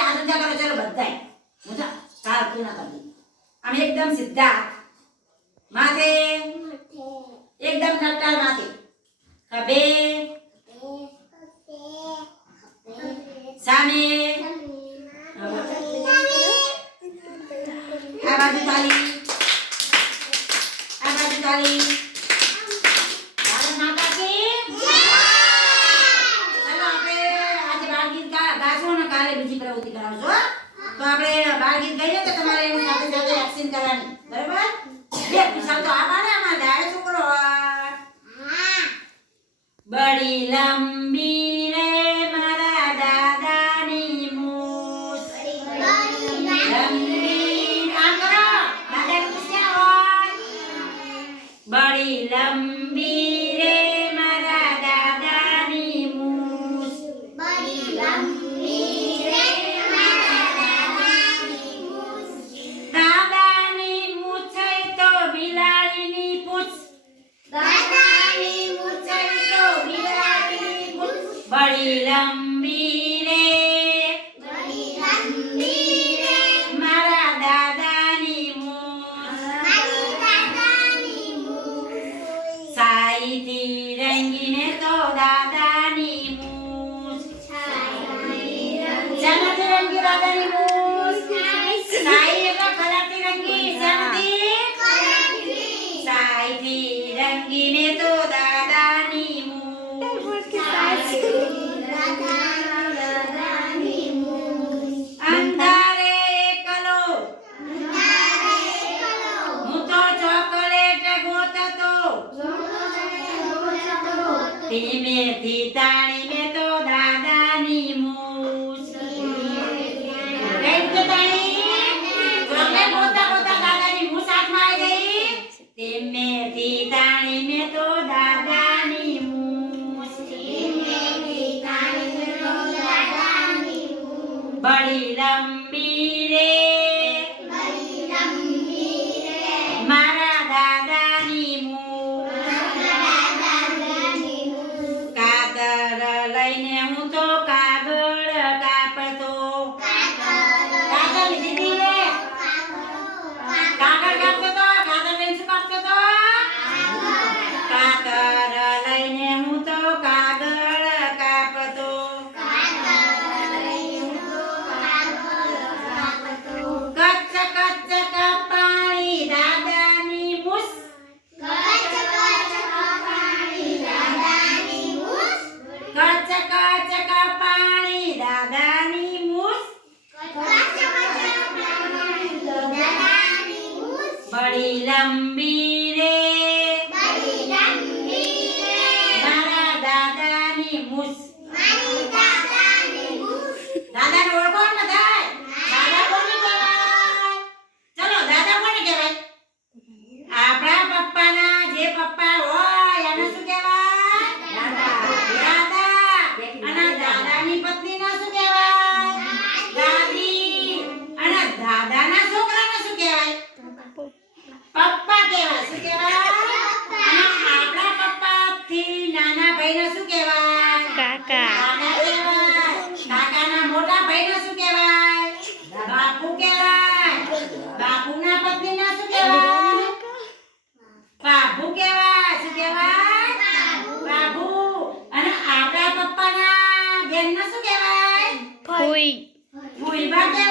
રીતે ઊંચા કરો, ચાલો બધાય. મોટા તાર તું ના કરતી આમ એકદમ સીધા. માથે. એકદમ ટટ્ટાર માથે. ખભે. સામે. આ બાજુ તાલી. આ બાજુ તાલી ભારત માતા કી ચાલો આપણે આજે બાળ ગીત ગા- ગાશું અને કાલે પ્રવૃત્તિ કરાવજો તો આપણે બાળ ગીત ગઈએ તો તમારે એની સાથે સાથે એક્શન કરવાની. બરાબર? બે વિશાલ તો આ બાળે આમાં જાય છોકરો બડી લંબી ladies. ધીમેથી તો દાદાની મૂછ તાણી? ગોતતા ગોતતા દાદાની મૂછ. ધીમેથી તાણીને તો દાદાની મૂછ બડી લંબી રે લંબી રે મારા દાદાની મૂછ દાદાને ઓળખો ને બધાય? દાદા કોને કહેવાય? ચલો દાદા કોને કહેવાય? આપણા પપ્પાના જે પપ્પા હોય એને શું કહેવાય? દાદા. અને દાદાની પત્નીને શું કહેવાય? દાદી. અને દાદાના છોકરાને શું કહેવાય? પપ્પા કહેવાય. શું કહેવાય? આપણા પપ્પા થી નાના ભાઈને શું કહેવાય? કાકા કાકા કહેવાય. કાકાના મોટા ભાઈને શું કહેવાય? બાપુ કહેવાય. બાપુના પત્નીને શું કહેવાય? બાબુ કહેવાય. શું કહેવાય? બાબુ. અને આપણા પપ્પાના બેનને શું કહેવાય? ફૂઈ ફૂઈબા કહેવાય?